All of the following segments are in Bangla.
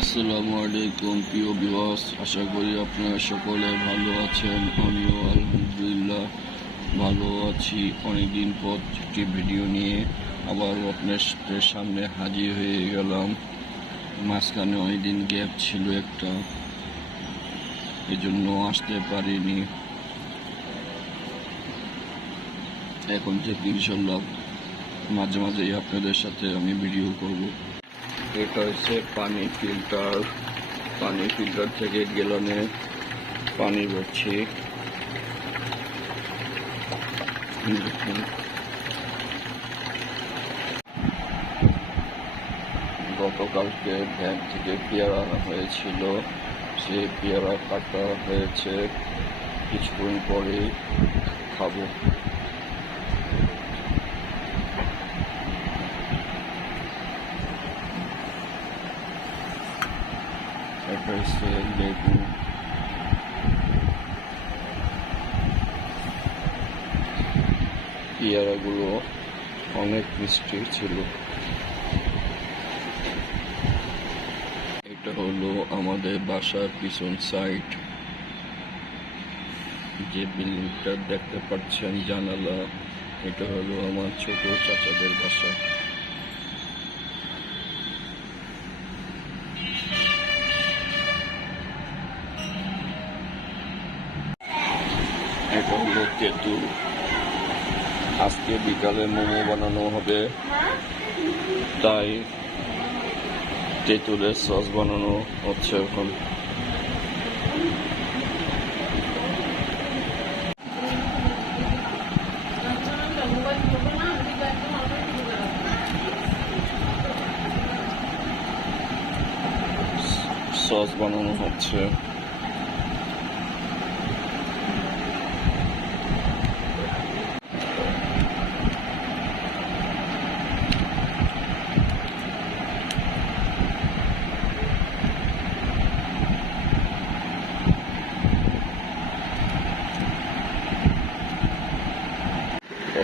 আসসালামু আলাইকুম, প্রিয় বিবাস আশা করি আপনারা সকলে ভালো আছেন। আমিও আলহামদুলিল্লাহ ভালো আছি। অনেকদিন পর একটি ভিডিও নিয়ে আবার আপনাদের সামনে হাজির হয়ে গেলাম। মাঝখানে অনেকদিন গ্যাপ ছিল একটা। এজন্য আসতে পারিনি। এখন থেকে ইনশাল্লাহ মাঝে মাঝেই আপনাদের সাথে আমি ভিডিও করব। এটা হচ্ছে পানি ফিল্টার পানি ফিল্টার থেকে গেলনে পানি ভরছি। গতকালকে ভ্যান থেকে পেয়ারা আনা হয়েছিল। সে পেয়ারা কাটা হয়েছে। কিছুক্ষণ পরে খাব। হচ্ছে লেবু পেয়ারাগুলো অনেক মিষ্টি ছিল। এটা হলো আমাদের বাসার পিছন সাইড যে বিল্ডিংটা দেখতে পাচ্ছেন জানালা, এটা হলো আমার ছোট চাচাদের বাসা। আজকে বিকালে মোমো বানানো হবে। তাই তেঁতুলের সস বানানো হচ্ছে এখন। সস বানানো হচ্ছে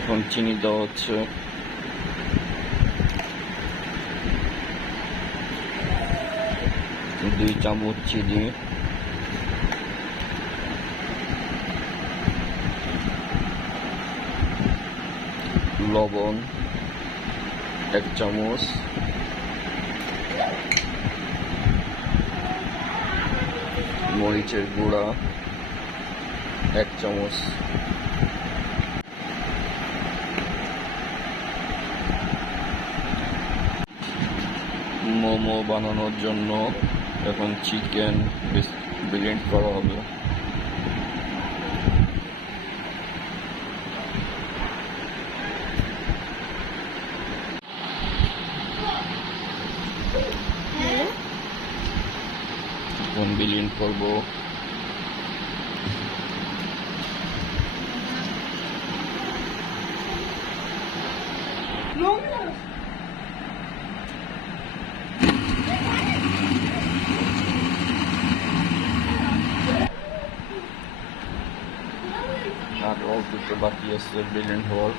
এখন চিনি দেওয়া হচ্ছে। দুই চামচ চিনি। লবণ এক চামচ। মরিচের গুঁড়া এক চামচ। মোমো বানানোর জন্য এখন চিকেন ব্লেন্ড করা হবে। এখন ব্লেন্ড করব। আর একটু বাকি আছে ব্লেন্ড হওয়ার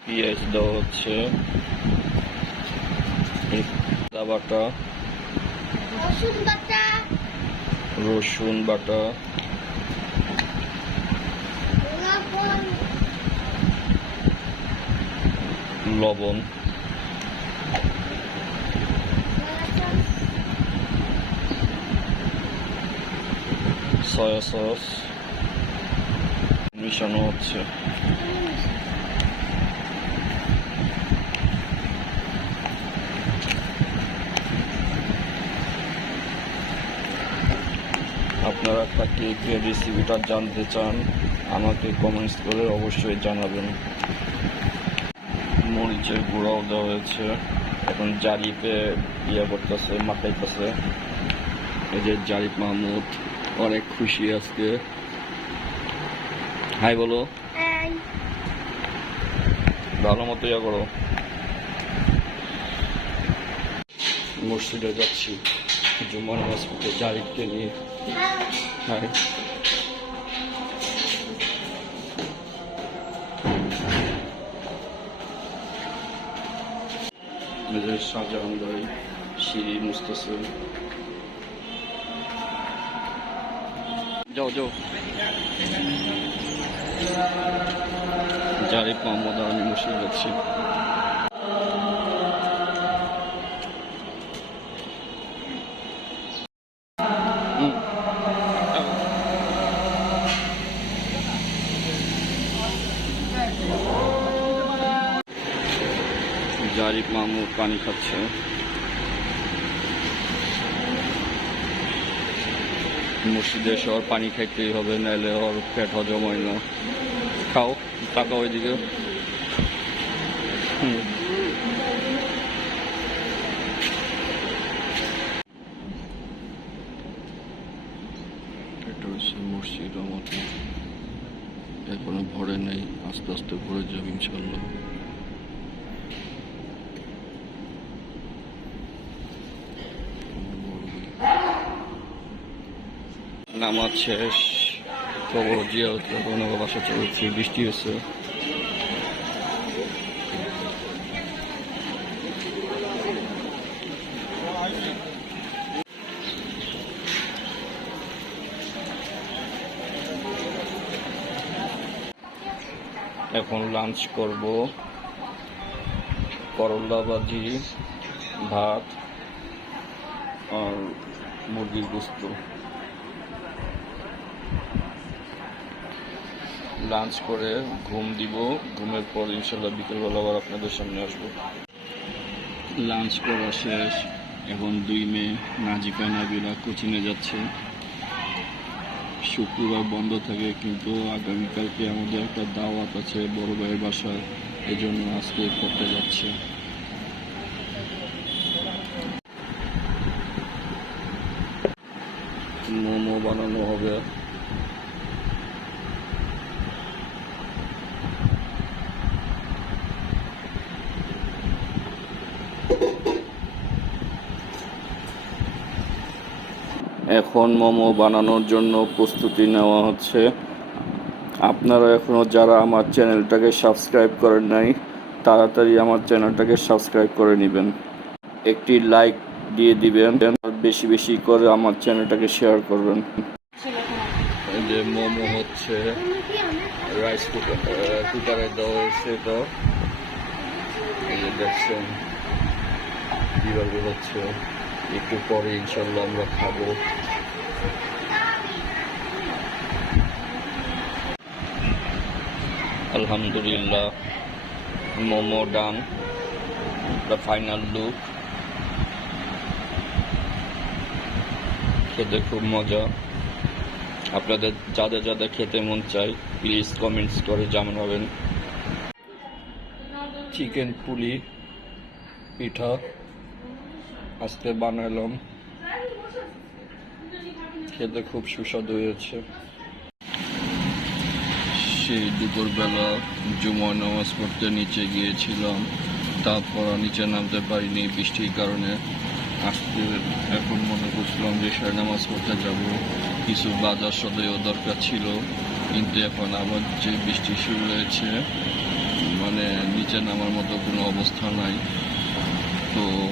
পেঁয়াজ দেওয়া হচ্ছে বাটা রসুন বাটা লবণ সয়া সস। মিশানো হচ্ছে। আপনারা একটা কেকের রেসিপিটা জানতে চান, আমাকে কমেন্টস করে অবশ্যই জানাবেন। মরিচের গুঁড়াও দেওয়া হয়েছে। এখন জারিপে ইয়ে করতেছে, মাখাইতেছে। এই যে জারিফ মাহমুদ। অনেক খুশি আজকে। হাই বলো। ভালো মতো ইয়া করো। মসজিদে যাচ্ছি। জুম্মা নামাজ পড়তে জারিককে নিয়ে। হ্যাঁ মেজর শাহজাহান ভাই সিঁড়ি মুস্তাসিম। যাও যাও জারিফ মোহাম্মদ আর আমি মুর্শিদ যাচ্ছি। জারিফ মাহমুদ পানি খাচ্ছে মুর্শিদের শহর পানি খাইতেই হবে নাহলে ওর পেট হজম হয় না। খাও টাকা ওইদিকে এটা হচ্ছে মসজিদ আমাদের এখনও ভরে নেই, আস্তে আস্তে ভরে যাবে ইনশাল্লাহ নামাজ শেষ খবর জিয়া কোনো বাসা চলছে বৃষ্টি হয়েছে। এখন লাঞ্চ করব। করলা ভাজি ভাত আর মুরগির গোস্ত। লাঞ্চ করে ঘুম দিব। ঘুমের পর ইনশাল্লাহ বিকেলবেলা আবার আপনাদের সামনে আসব। লাঞ্চ করা শেষ, এখন দুই মে নাজিফা নাবিরা কোচিংয়ে যাচ্ছে। শুক্রবার বন্ধ থাকে, কিন্তু আগামীকালকে আমাদের একটা দাওয়াত আছে বড় ভাইয়ের বাসায়। এই জন্য আজকে করতে যাচ্ছে। মোমো বানানো হবে। এখন মোমো বানানোর জন্য প্রস্তুতি নেওয়া হচ্ছে। আপনারা এখনও যারা আমার চ্যানেলটাকে সাবস্ক্রাইব করেন নাই, তাড়াতাড়ি আমার চ্যানেলটাকে সাবস্ক্রাইব করে নেবেন। একটি লাইক দিয়ে দিবেন, বেশি বেশি করে আমার চ্যানেলটাকে শেয়ার করবেন। এই যে মোমো হচ্ছে রাইস কুকার কুকারে দেওয়া হয়েছে তো দেখছেন। কীভাবে হচ্ছে। একটু পরে ইনশাল্লাহ আমরা খাব। আলহামদুলিল্লাহ, momo done the final look খেতে খুব মজা। আপনাদের যাদের যাদের খেতে মন চাই প্লিজ কমেন্টস করে জানাবেন। চিকেন পুলি পিঠা। আজকে বানালাম। খেতে খুব সুস্বাদু হয়েছে। সেই দুপুরবেলা জুমা নামাজ পড়তে নিচে গিয়েছিলাম। তারপর নিচে নামতে পারিনি, বৃষ্টির কারণে। আজকে এখন মনে করছিলাম যে সাড়ে নামাজ পড়তে যাব। কিছু বাজার সদয়ও দরকার ছিল। কিন্তু এখন আবার যে বৃষ্টি শুরু হয়েছে মানে নিচে নামার মতো কোনো অবস্থা নাই। তো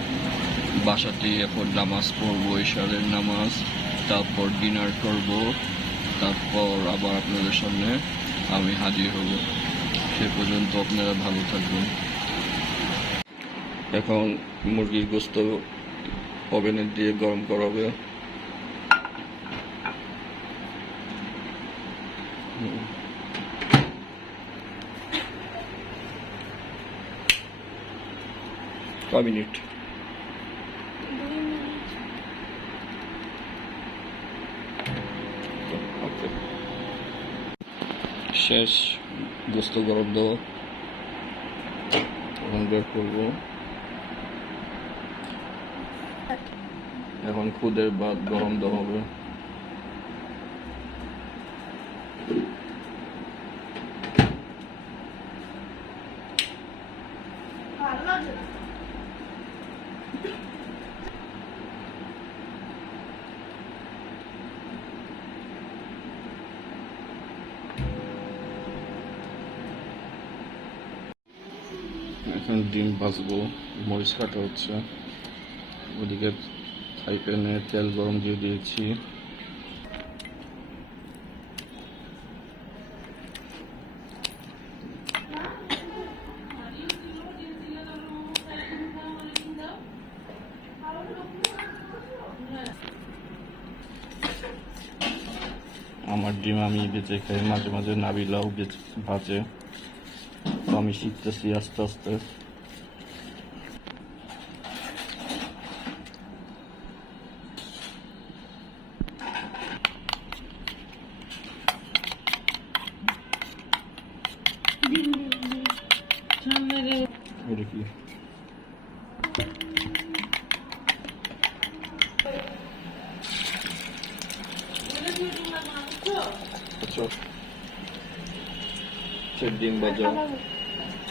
বাসাতেই এখন নামাজ পড়ব, ঈশারের নামাজ, তারপর ডিনার করব, তারপর আবার আপনাদের সামনে আমি হাজির হব। সে পর্যন্ত আপনারা ভালো থাকবেন। এখন মুরগির গোস্ত ওভেনে দিয়ে গরম করা হবে। মিনিট? শেষ গোস্ত গরম দেবো এখন বের করব। এখন খুদের ভাত গরম দেওয়া হবে। এখানে ডিম ভাজবো, মরিচ কাটা হচ্ছে। ওদিকে ফ্রাই প্যানে তেল গরম দিয়ে দিয়েছি। আমার ডিম আমি বেঁচে খাই, মাঝে মাঝে নাবিলাও বেঁচে ভাজে তো আমি শিখতেছি আস্তে আস্তে। ডিম ভাজা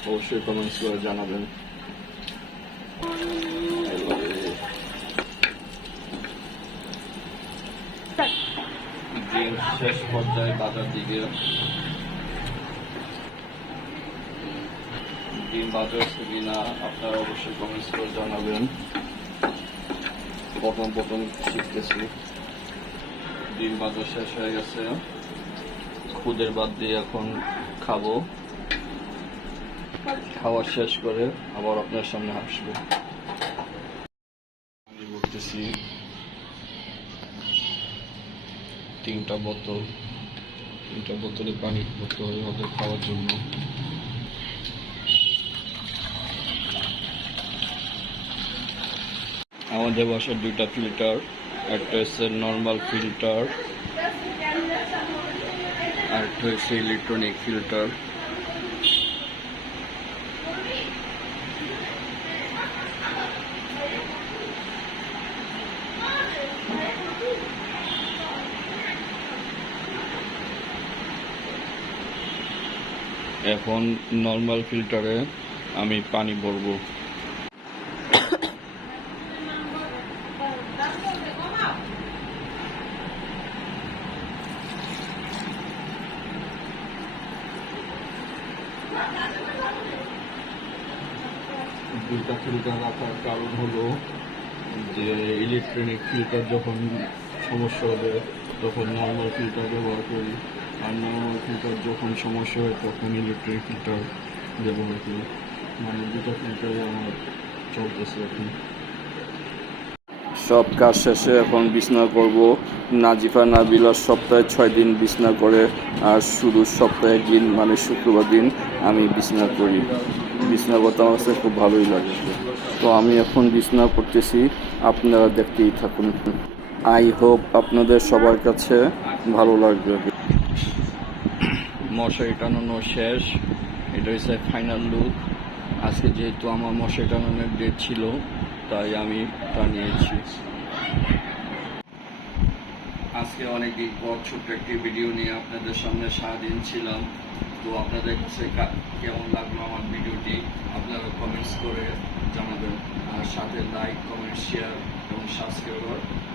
অবশ্যই কমেন্টস করে জানাবেন শেষ পর্যায়ে বাজার দিকে ডিম বাজা হচ্ছে কিনা আপনারা অবশ্যই কমেন্টস করে জানাবেন। প্রথম প্রথম শিখতেছি। ডিম বাজার শেষ হয়ে গেছে। খুদের বাদ দিয়ে এখন খাব। খাওয়া শেষ করে আবার আপনার সামনে আসব। আমি বলতেছি, তিনটা বোতল, তিনটা বোতলে পানি ভরতে হবে খাওয়ার জন্য। আমাদের বাসার দুইটা ফিল্টার একটা হচ্ছে নর্মাল ফিল্টার আর একটা হচ্ছে ইলেকট্রনিক ফিল্টার এখন নর্মাল ফিল্টারে আমি পানি ভরবো। দুইটা ফিল্টার রাখার কারণ হলো যে ইলেকট্রনিক ফিল্টার যখন সমস্যা হবে, তখন নর্মাল ফিল্টার ব্যবহার করি। আর নর্মাল ফিল্টার যখন সমস্যা হয়, তখন ইলেকট্রনিক ফিল্টার ব্যবহার করি। মানে দুটা ফিল্টারে আমার চলতেছে এখন। সব কাজ শেষে এখন বিছনা করব। নাজিফা নাবিলা সপ্তাহে ছয় দিন বিছনা করে, আর শুধু সপ্তাহে দিন মানে শুক্রবার দিন আমি বিছনা করি। বিছনা করতে আমার কাছে খুব ভালোই লাগে। তো আমি এখন বিছনা করতেছি, আপনারা দেখতেই থাকুন। আই হোপ আপনাদের সবার কাছে ভালো লাগবে। মশারি টানানো শেষ। এটা হচ্ছে ফাইনাল লুক। আজকে যেহেতু আমার মশারি টানানোর ডেট ছিল তাই আমি টানিয়েছি আজকে অনেক দিন পর ছোট্ট একটি ভিডিও নিয়ে আপনাদের সামনে সারাদিন ছিলাম। তো আপনাদের কাছে কেমন লাগল আমার ভিডিওটি আপনারা কমেন্টস করে জানাবেন। আর সাথে লাইক কমেন্ট শেয়ার এবং সাবস্ক্রাইব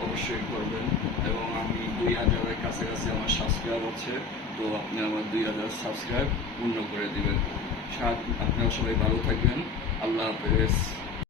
অবশ্যই করবেন। এবং আমি দুই হাজারের কাছাকাছি আমার সাবস্ক্রাইব আছে, তো আপনি আমার দুই হাজার সাবস্ক্রাইব পূর্ণ করে দিবেন। আপনারা সবাই ভালো থাকবেন। আল্লাহ হাফেজ।